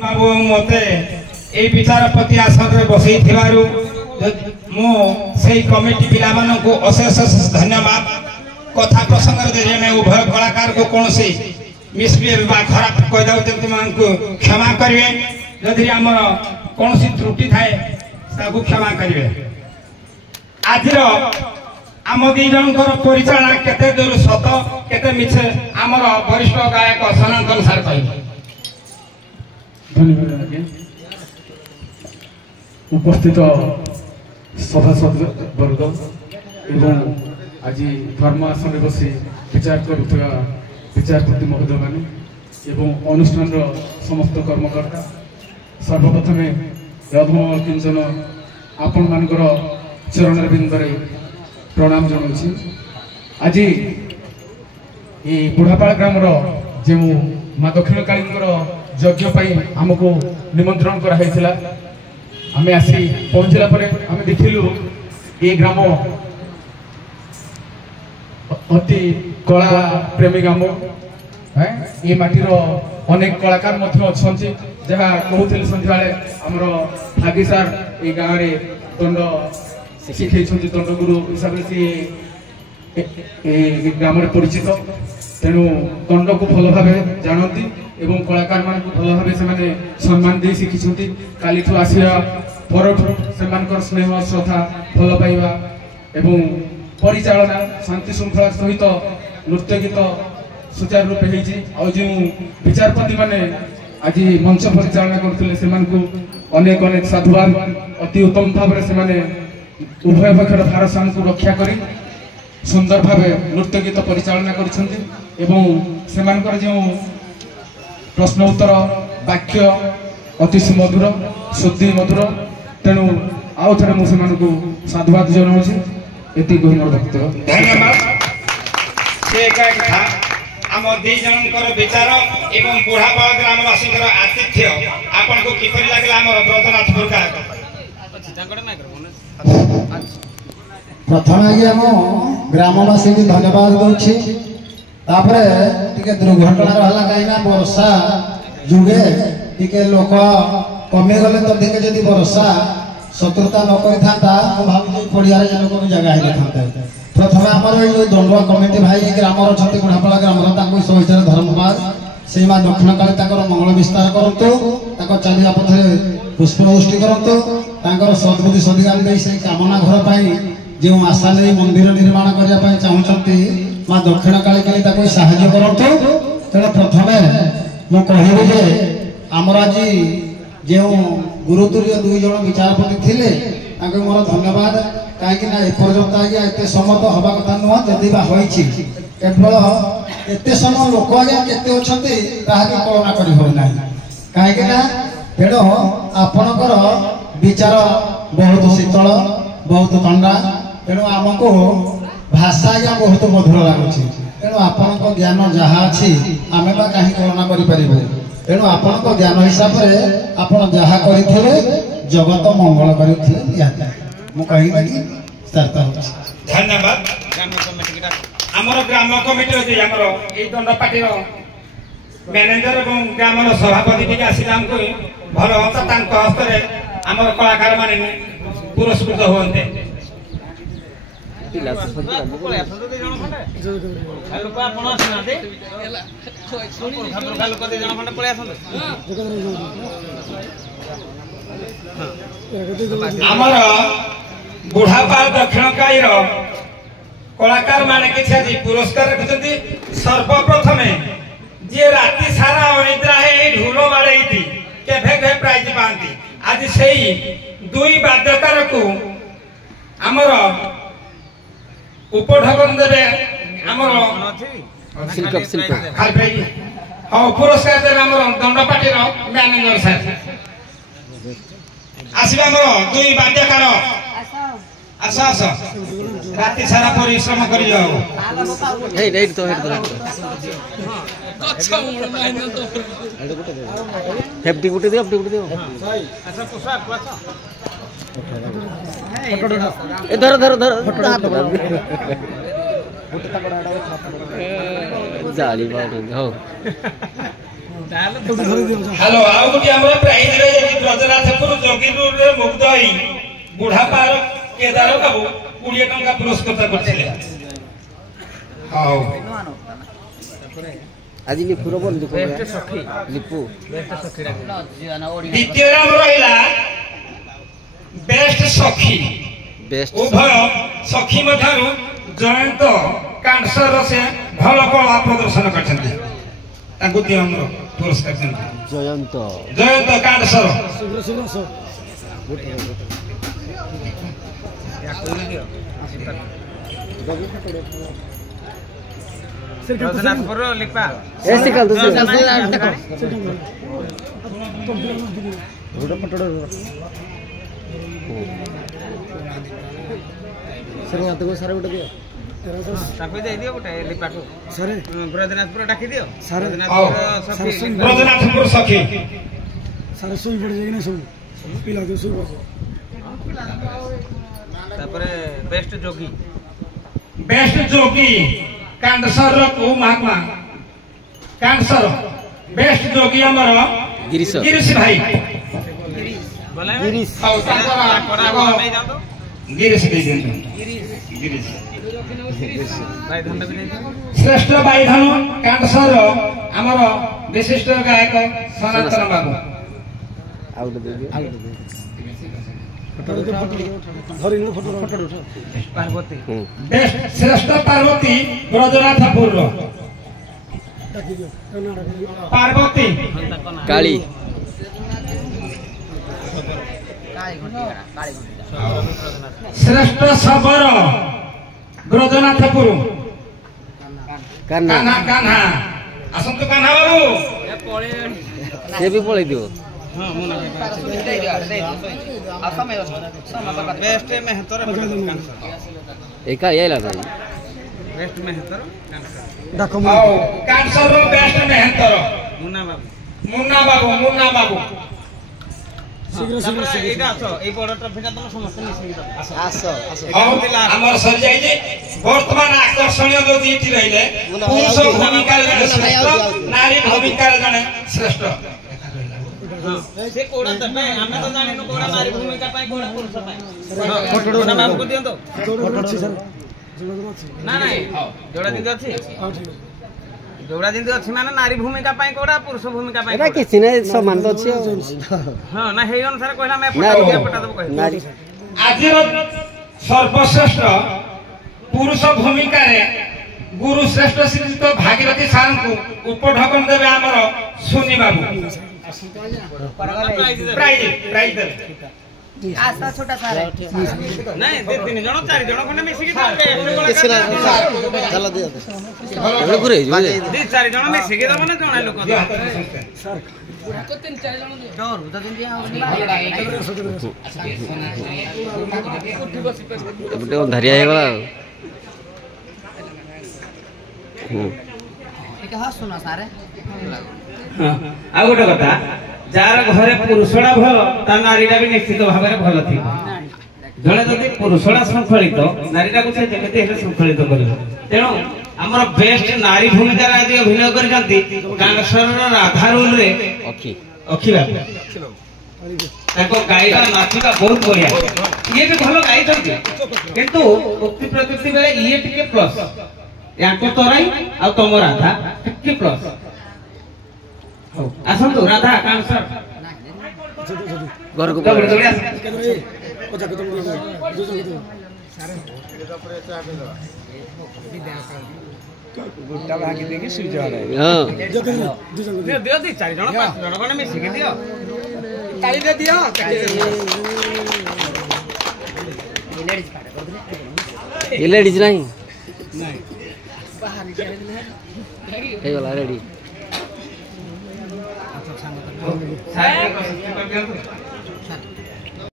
बाबू मते ए विचारपति आसन रे बसई थिबारु मो सेही कमिटी पिला मानन को अशेष धन्यवाद। कथा प्रसंग रे जे उभय कलाकार को कौन से मिसबिहेव बा खराब कह दउते मान को क्षमा करिवे। यदि हमर कौन सी त्रुटि थाए ताकू क्षमा करिवे। आज आम दी जनकर परिचालना केते दूर सत केते मिछे आमर वरिष्ठ गायक सनातन सार कहिबे। धन्यवाद आज्ञा। उपस्थित सभासद वर्ग एवं आज धर्मासन बसी विचार करुवा विचारपति महोदय माने एवं अनुष्ठान समस्त कर्मकर्ता सर्वप्रथमे यदमल किंचन आपण मानकर चरण बिंदरे प्रणाम जनाऊँ। आज ये बुढ़ापाड़ ग्रामर जो माँ दक्षिण काली यज्ञ आमको निमंत्रण कराइला। आम आसी पहुँचला आम देखिलु ये ग्राम अति कला प्रेमी ग्राम। ये माटीर अनेक कलाकार अच्छा जहाँ कहते सन्ध्या आमर फागी सार ये गाँव में दंड शिखे दंड गुरु हिसाब से ग्राम में परिचित। तेणु दंड को भल भाव जानती एवं कलाकार मान को भल भाव से सम्मान दे शिखि काली आसिया पर से स्नेह श्रद्धा भल पाइबा एवं परिचालना शांति श्रृंखला सहित नृत्य गीत सुचारू रूपे जो विचारपति माने आज मंच परिचालना करते अनेक अनेक साधुवाद अति उत्तम भाव से उभय पक्षर भारसाम्य को रक्षा कर सुंदर भाव नृत्य गीत परिचालना कर जो प्रश्न उत्तर वाक्य अति सुमधुर शुद्धि मधुर। तेणु आउ थे मुझे साधुवाद जनाऊँ ये मोर वक्तव्य। धन्यवाद। आम दी जनकर विचार एवं बुढ़ापाड़ ग्रामवासी आतिथ्य आपन को किपरि लागला हमर ब्रजनाथ गुरका प्रथम आगे मो ग्रामवासी की धन्यवाद दूची। तापरे टिके दुर्घटना रहला काइना वर्षा जुगे टिके लोक कमे गले तो देखे जदी वर्षा शत्रुता न करि थाता तो भाबी पड़ियारे जे लोक जगह हिला थाता। प्रथम हमर यो दंडुआ कमिटी भाई ग्रामर छति बुढ़ापाड़ा ग्रामर ताको सहित धर्मपाल से मां दक्षिण काली ताकर मंगल विस्तार करंतु ताको चलिया पथरे पुष्पवृष्टि करंतु ताकर सद्बुद्धि सदिगान दे से कामना घर पाई जो आशा नहीं मंदिर निर्माण करने पाई चाहूचंती मां दक्षिण काली के ताको सहायता करंतु। तेणु प्रथमे मु कहबी जे आमर आज जो गुरुतुल्य दुई जन विचारपति थिले ताके मोर धन्यवाद। कहीं एपर्यंत आज्ञा एत समय तो हवा कथा नुह जदि होती केवल एत समय लोक आज्ञा केते अच्छे कल्पना करना कहीं तेणु आपणकर विचार बहुत शीतल बहुत ठंडा। तेणु आमको भाषा आज्ञा बहुत मधुर लगुच। तेणु आपण ज्ञान जहाँ अच्छी आम कहीं कल्पना करें। तेणु आपण ज्ञान हिसाब से आपड़ जहाँ करते जगत मंगल करते धन्यवाद। आमर ग्राम कमिटी जे आमर ए दंडपाटी मैनेजर एवं ग्राम सभापति टी आसिला भल होता हस्त आमर कलाकार माने पुरस्कृत होते। आमर बुढ़ापाड़ दक्षिण काईर कलाकार माने किसी पुरस्कार रखुଛନ୍ତି। सर्वप्रथमे जे राति सारा अनिद्रा है ढोल बाड़े केभे प्राइज पाती आज से दुई वाद्यकार को आमर उपढकन देवे आमर हाँ पुरस्कार देवे आमर दंडपाटी मैनेजर साहब आसवा आमर दुई वाद्यकार आस आस राति सारा परिश्रम कर धर धर धर जाली हो हेलो आउ गोटे हमर प्राइज रे ब्रजनाथपुर जोगीपुर रे मुग्ध होई बुढ़ा पार केदार बाबू 20 टंका पुरस्कृत करथिले हाउ आज लिपुर बोल बेस्ट सखी लिपु बेस्ट सखी द्वितीय नाम रहिला बेस्ट सखी बेस्ट उभय सखी मठारु जयंत कांसर से भल कला प्रदर्शन करछन्ते ताकु दियो हमरो पुरस्कार देते जयंत कांसर ब्रजनाथपुर लिपा ऐसे कल तो सर यहाँ तो सारे उठे दियो ताको दे दियो गोटे लिपा को सर ब्रजनाथपुर डाकी दियो सर ब्रजनाथपुर सखी सर सोई पड़ जाएगी ना सब पिला दो सोई पड़ तापरे बेस्ट जोगी कांडसर को महात्मा कांडसर बेस्ट जोगी हमर गिरीश भाई बोले गिरीश गिरीश दे देन गिरीश भाई धन्यवाद भी दे श्रेष्ठ भाई धनु कांडसर हमर विशिष्ट गायक सनातन बाबू आउट दे दियो पार्वती बेस्ट श्रेष्ठ पार्वती ब्रजनाथपुर पार्वती काली श्रेष्ठ सबर ब्रजनाथपुर कान्हा कान्हा कान्हा असंतु कान्हा बाबू से भी पळे दियो बेस्ट मेहतर एका यायला भाई बेस्ट मेहतर आओ कांसर बेस्ट मेहनतर मुन्ना बाबू मुन्ना बाबू एटा आसो ए बड़ ट्रॉफीटा तुम समस्त मिसिकी आसो हमर सर जाई जे वर्तमान आकर्षणीय जो दीति रहिले पुरुष भूमिका रे श्रेष्ठ नारी भूमिका रे जने श्रेष्ठ से कोडा तबे हमें तो जाने न कोडा नारी भूमिका पाई कोडा पुरुष पाई फोटो बाबू को दियो तो फोटो अछि सर ना ना जोड़ा दिन अछि जोड़ा दिन अछि माने नारी भूमिका पाई कोडा पुरुष भूमिका पाई एटा किछि नै समान तो अछि हां ना हे अनुसार कहला मैं पटा दब कहि नारी आजिर सर्वश्रेष्ठ पुरुष भूमिका रे गुरु श्रेष्ठ श्रीयुत भागीरथी साहब को उपढकन देबे हमर सोनी बाबू प्राइज आशा छोटा सारा नहीं दे तीन जण चार जण खंडे मिसिकी चलो दियो एबे घुरे जो दे चार जण मिसिकी दब ना जण लोक सर को तीन चार जण डर उदा दिन दिया एबे अंधारिया हे गला एक हां सुना सारे आ गोटे कथा जार घरे पुरुषड़ा भल ता नारीटा भी निश्चित भाव में भल थी जड़े जदि पुरुषड़ा शृंखलित नारीटा को से जेमिति हेले शृंखलित करिवो तेणु हमर बेस्ट नारी भूमिका रे आज अभिनय करजंती कांसर राधा रोल रे अखी बाबू ताको गायिका नाचिका बहुत बढ़िया ये भी भलो गाई छथि किंतु उक्ति प्रकृति बेले ये टिके प्लस याको तोराई आ तम राधा टिके प्लस आसंतु राधा कांसर घर को गुट्टा भागी देके सुई जा रहा है हां दियो दी चार जण पांच जण कोने मिसी के दियो ताली दे दियो ये लेडीज नहीं बाहर निकल हे वाला रेडी साइड को कर दियो